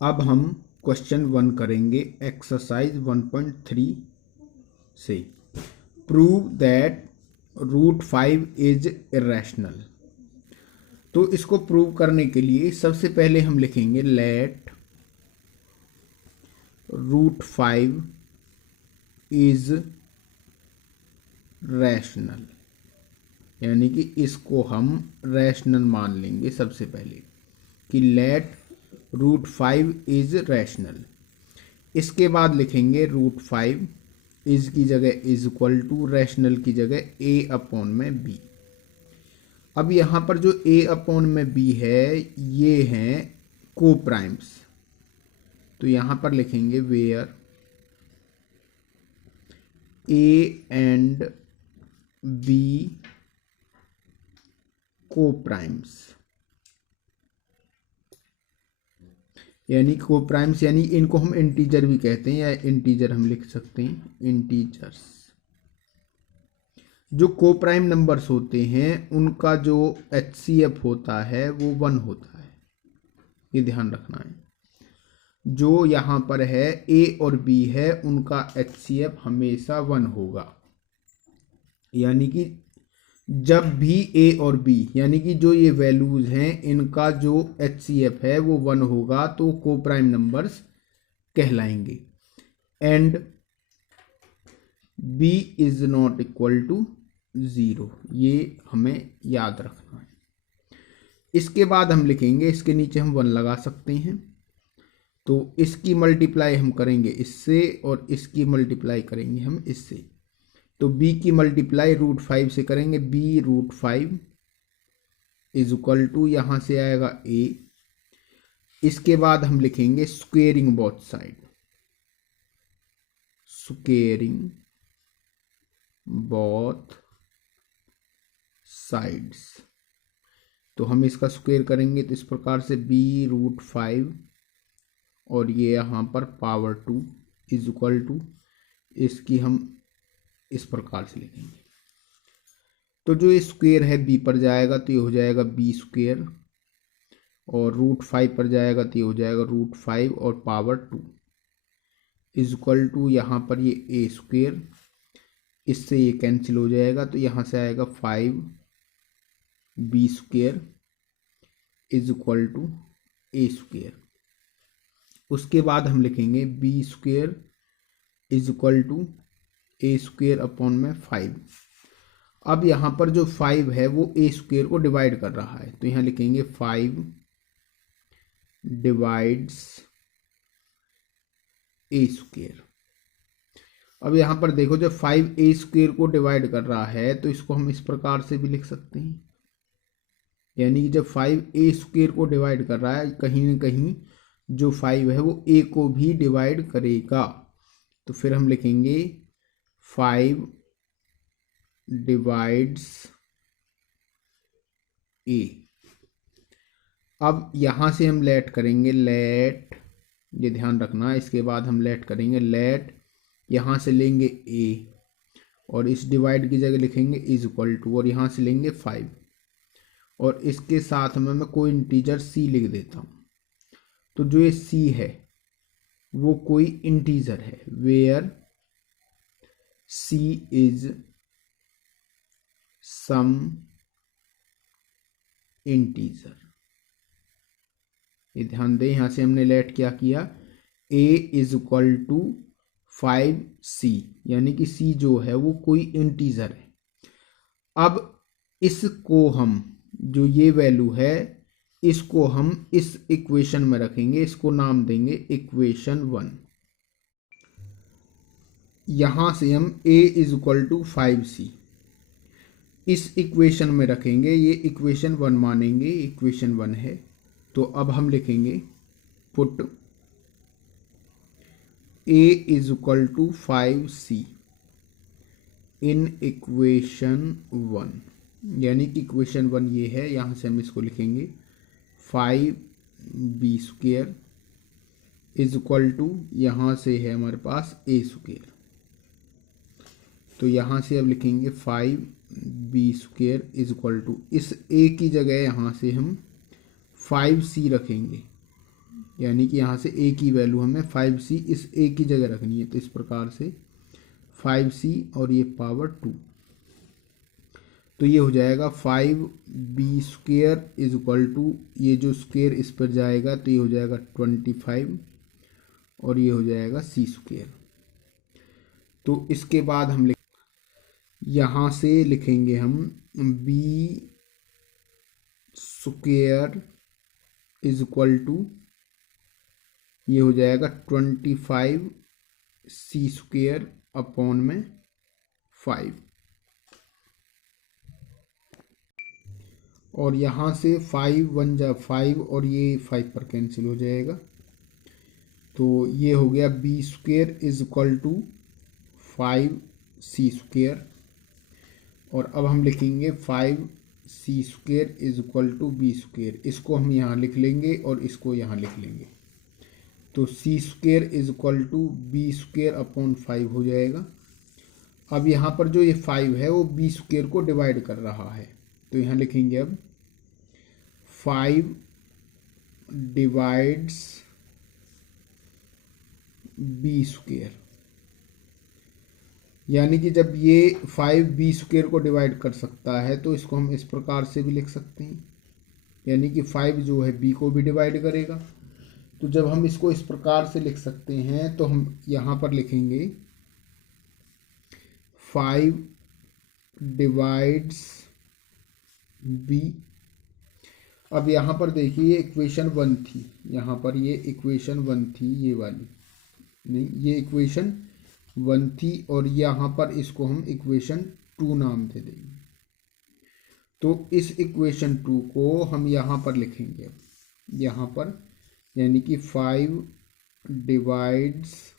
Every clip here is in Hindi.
अब हम क्वेश्चन 1 करेंगे एक्सरसाइज 1.3 से। Prove that root 5 is irrational. तो इसको प्रूव करने के लिए सबसे पहले हम लिखेंगे लेट रूट 5 इज रैशनल, यानी कि इसको हम रैशनल मान लेंगे सबसे पहले कि लेट रूट 5 इज रैशनल। इसके बाद लिखेंगे रूट 5 इज की जगह इज इक्वल टू रैशनल की जगह ए अपॉन में बी। अब यहाँ पर जो ए अपॉन में बी है ये हैं को प्राइम्स, तो यहाँ पर लिखेंगे वेयर ए एंड बी को प्राइम्स, यानी को प्राइम्स यानी इनको हम इंटीजर भी कहते हैं या इंटीजर हम लिख सकते हैं इंटीजर्स। जो को प्राइम नंबर्स होते हैं उनका जो HCF होता है वो 1 होता है, ये ध्यान रखना है। जो यहाँ पर है A और B है उनका HCF हमेशा 1 होगा, यानी कि जब भी A और B यानी कि जो ये वैल्यूज हैं इनका जो HCF है वो 1 होगा तो को प्राइम नंबर्स कहलाएंगे। And B is not equal to 0, ये हमें याद रखना है। इसके बाद हम लिखेंगे, इसके नीचे हम 1 लगा सकते हैं, तो इसकी मल्टीप्लाई हम करेंगे इससे और इसकी मल्टीप्लाई करेंगे हम इससे। तो b की मल्टीप्लाई रूट 5 से करेंगे, b root 5 is equal to यहाँ से आएगा a। इसके बाद हम लिखेंगे squaring both side, squaring both sides. तो हम इसका स्क्वेयर करेंगे तो इस प्रकार से b रूट 5 और ये यहाँ पर पावर 2 इज इक्वल टू, इसकी हम इस प्रकार से लिखेंगे। तो जो ये स्क्वेयर है b पर जाएगा तो ये हो जाएगा b स्क्वेयर, और रूट 5 पर जाएगा तो ये हो जाएगा रूट 5 और पावर 2 इज इक्वल टू यहाँ पर ये a स्क्वेयर, इससे ये कैंसिल हो जाएगा तो यहाँ से आएगा 5b square is equal to a square. उसके बाद हम लिखेंगे b square is equal to a square upon में 5। अब यहाँ पर जो 5 है वो ए स्क्वेयर को डिवाइड कर रहा है, तो यहाँ लिखेंगे 5 डिवाइड्स ए स्क्वेयर। अब यहाँ पर देखो जब 5 ए स्क्वेयर को डिवाइड कर रहा है तो इसको हम इस प्रकार से भी लिख सकते हैं, यानी कि जब 5 ए स्क्वेयर को डिवाइड कर रहा है कहीं ना कहीं जो 5 है वो ए को भी डिवाइड करेगा, तो फिर हम लिखेंगे 5 डिवाइड्स ए। अब यहाँ से हम लेट करेंगे, लेट, ये ध्यान रखना, इसके बाद हम लेट करेंगे लेट, यहाँ से लेंगे ए और इस डिवाइड की जगह लिखेंगे इज इक्वल टू, और यहाँ से लेंगे 5 और इसके साथ में मैं कोई इंटीजर c लिख देता हूँ। तो जो ये c है वो कोई इंटीजर है, where c is some integer. ये ध्यान दें, यहां से हमने लेट क्या किया, a is equal to 5c, यानी कि c जो है वो कोई इंटीजर है। अब इसको हम, जो ये वैल्यू है इसको हम इस इक्वेशन में रखेंगे, इसको नाम देंगे इक्वेशन 1। यहां से हम a is equal to 5c इस इक्वेशन में रखेंगे, ये इक्वेशन 1 मानेंगे, इक्वेशन 1 है। तो अब हम लिखेंगे put a is equal to 5c in equation 1, यानी कि इक्वेशन 1 ये है, यहाँ से हम इसको लिखेंगे 5b square is equal to, यहाँ से है हमारे पास a स्क्वेयर, तो यहाँ से अब लिखेंगे 5b square is equal to, इस a की जगह यहाँ से हम 5c रखेंगे यानी कि यहाँ से ए की वैल्यू हमें 5c इस ए की जगह रखनी है। तो इस प्रकार से 5c और ये पावर 2, तो ये हो जाएगा 5b² इज इक्वल टू, ये जो स्क्वेयर इस पर जाएगा तो ये हो जाएगा 25 और ये हो जाएगा c²। तो इसके बाद हम यहाँ से लिखेंगे हम b² इज इक्वल टू, ये हो जाएगा 25c² अपॉन में 5, और यहाँ से 5 1 जा 5 और ये 5 पर कैंसिल हो जाएगा। तो ये हो गया b² is equal to 5c², और अब हम लिखेंगे 5c² is equal to b²। इसको हम यहाँ लिख लेंगे और इसको यहाँ लिख लेंगे। तो c² is equal to b² upon 5 हो जाएगा। अब यहाँ पर जो ये 5 है वो b² को डिवाइड कर रहा है, तो यहाँ लिखेंगे अब 5 डिवाइड्स b², यानी कि जब ये 5 b² को डिवाइड कर सकता है तो इसको हम इस प्रकार से भी लिख सकते हैं, यानी कि 5 जो है b को भी डिवाइड करेगा। तो जब हम इसको इस प्रकार से लिख सकते हैं तो हम यहाँ पर लिखेंगे 5 डिवाइड्स b। अब यहाँ पर देखिए इक्वेशन 1 थी, यहाँ पर ये इक्वेशन 1 थी, ये वाली नहीं, ये इक्वेशन 1 थी और यहाँ पर इसको हम इक्वेशन 2 नाम दे देंगे। तो इस इक्वेशन 2 को हम यहाँ पर लिखेंगे, अब यहाँ पर, यानी कि 5 डिवाइड्स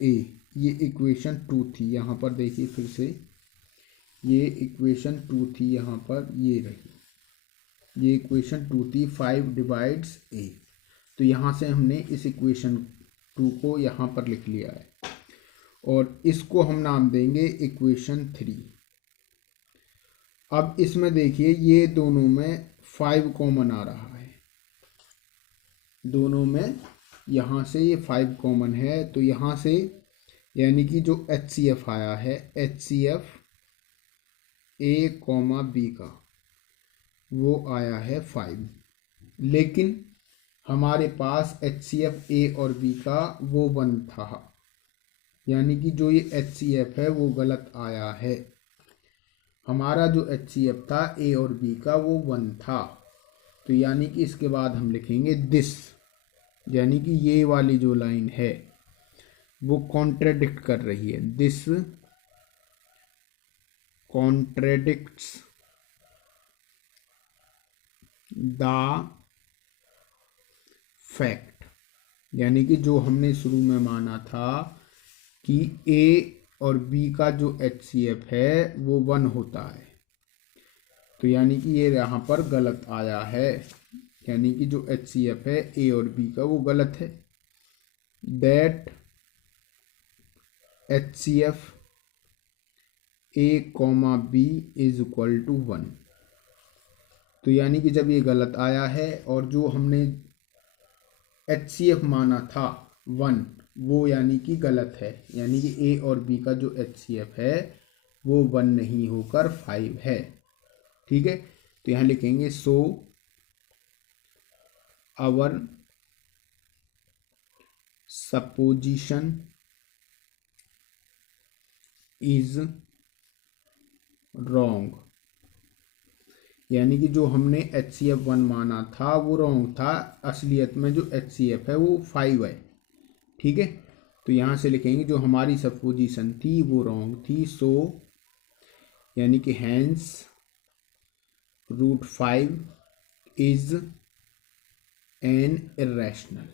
a, ये इक्वेशन 2 थी। यहाँ पर देखिए फिर से ये इक्वेशन 2 थी, यहाँ पर ये रही, ये इक्वेशन 2 थी 5 डिवाइड्स a। तो यहाँ से हमने इस इक्वेशन 2 को यहाँ पर लिख लिया है और इसको हम नाम देंगे इक्वेशन 3। अब इसमें देखिए ये दोनों में 5 कॉमन आ रहा है, दोनों में यहाँ से ये 5 कॉमन है। तो यहाँ से यानी कि जो HCF आया है, HCF a, b का वो आया है 5, लेकिन हमारे पास HCF a और b का वो 1 था, यानी कि जो ये HCF है वो गलत आया है। हमारा जो HCF था a और b का वो 1 था। तो यानी कि इसके बाद हम लिखेंगे दिस, यानी कि ये वाली जो लाइन है वो कॉन्ट्रडिक्ट कर रही है, दिस कॉन्ट्रडिक्ट्स द फैक्ट, यानी कि जो हमने शुरू में माना था कि a और b का जो HCF है वो 1 होता है, तो यानी कि ये यहाँ पर गलत आया है, यानी कि जो HCF है a और b का वो गलत है। That HCF a, b is equal to 1। तो यानी कि जब ये गलत आया है और जो हमने HCF माना था 1 वो यानी कि गलत है, यानी कि a और b का जो HCF है वो 1 नहीं होकर 5 है। ठीक है, तो यहाँ लिखेंगे so our supposition is wrong, यानी कि जो हमने HCF 1 माना था वो रॉन्ग था, असलियत में जो HCF है वो 5 है। ठीक है, तो यहाँ से लिखेंगे जो हमारी सपोजिशन थी वो रॉन्ग थी। सो यानी कि हैंस √5 इज एन इरेशनल,